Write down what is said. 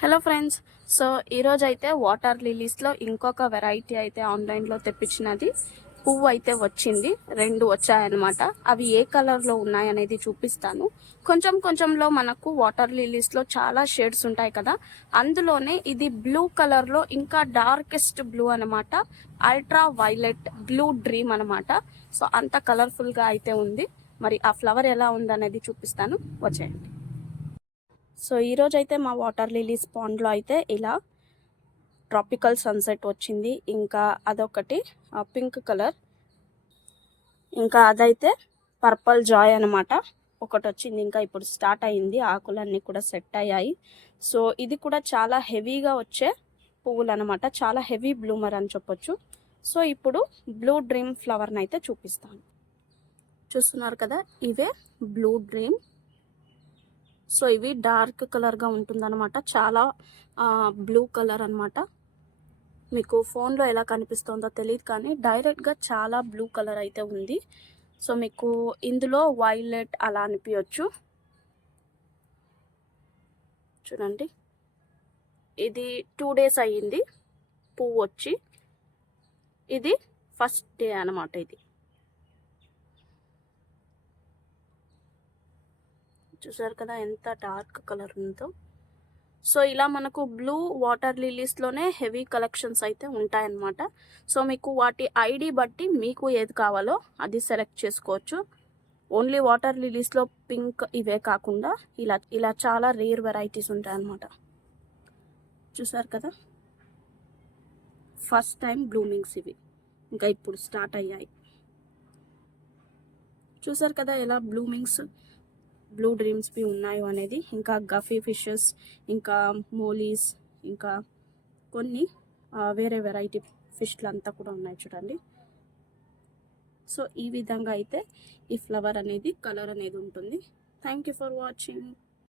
Hello friends so ఈరోజు అయితే water లిలీస్లో ఇంకొక వెరైటీ అయితే ఆన్లైన్లో తెప్పించినది. పువ్వు అయితే వచ్చింది రెండు వచ్చాయన్నమాట. అవి ఏ కలర్లో ఉన్నాయనేది చూపిస్తాను. కొంచెం కొంచెంలో మనకు వాటర్ లిలీస్లో చాలా షేడ్స్ ఉంటాయి కదా అందులోనే ఇది బ్లూ కలర్లో ఇంకా డార్కెస్ట్ బ్లూ అనమాట అల్ట్రా వైలెట్ బ్లూ డ్రీమ్ అనమాట సో అంత కలర్ఫుల్గా అయితే ఉంది. మరి ఆ ఫ్లవర్ ఎలా ఉందనేది చూపిస్తాను. వచ్చేయండి. సో ఈరోజు అయితే మా వాటర్ లిలీస్ పాండ్లో అయితే ఇలా ట్రాపికల్ సన్సెట్ వచ్చింది. ఇంకా అదొకటి పింక్ కలర్. ఇంకా అదైతే పర్పల్ జాయ్ అనమాట ఒకటి వచ్చింది ఇంకా ఇప్పుడు స్టార్ట్ అయింది. ఆకులన్నీ కూడా సెట్ అయ్యాయి. సో ఇది కూడా చాలా హెవీగా వచ్చే పువ్వులు అనమాట చాలా హెవీ బ్లూమర్ అని చెప్పొచ్చు. సో ఇప్పుడు బ్లూ డ్రీమ్ ఫ్లవర్ని అయితే చూపిస్తాను. చూస్తున్నారు కదా ఇవే బ్లూ డ్రీమ్. సో ఇవి డార్క్ కలర్గా ఉంటుందన్నమాట. చాలా బ్లూ కలర్ అనమాట మీకు ఫోన్లో ఎలా కనిపిస్తుందో తెలియదు కానీ డైరెక్ట్గా చాలా బ్లూ కలర్ అయితే ఉంది. సో మీకు ఇందులో వైలెట్ అలా అనిపించవచ్చు చూడండి. ఇది టూ డేస్ అయ్యింది. పువ్వు వచ్చి ఇది ఫస్ట్ డే అనమాట ఇది. చూసారు కదా ఎంత డార్క్ కలర్ ఉందో. సో ఇలా మనకు బ్లూ వాటర్ లిలీస్లోనే హెవీ కలెక్షన్స్ అయితే ఉంటాయన్నమాట. సో మీకు వాటి ఐడి బట్టి మీకు ఏది కావాలో అది సెలెక్ట్ చేసుకోవచ్చు. ఓన్లీ వాటర్ లిలీస్లో పింక్ ఇవే కాకుండా ఇలా ఇలా చాలా రేర్ వెరైటీస్ ఉంటాయన్నమాట. చూసారు కదా? ఫస్ట్ టైం బ్లూమింగ్స్ ఇవి. ఇంకా ఇప్పుడు స్టార్ట్ అయ్యాయి. చూసారు కదా ఎలా బ్లూమింగ్స్ బ్లూ డ్రీమ్స్ బి ఉన్నాయో అనేది ఇంకా గఫీ ఫిషెస్ ఇంకా మోలీస్ ఇంకా కొన్ని వేరే వెరైటీ ఫిష్లు అంతా కూడా ఉన్నాయి చూడండి. సో ఈ విధంగా అయితే ఈ ఫ్లవర్ అనేది కలర్ అనేది ఉంటుంది. Thank you for watching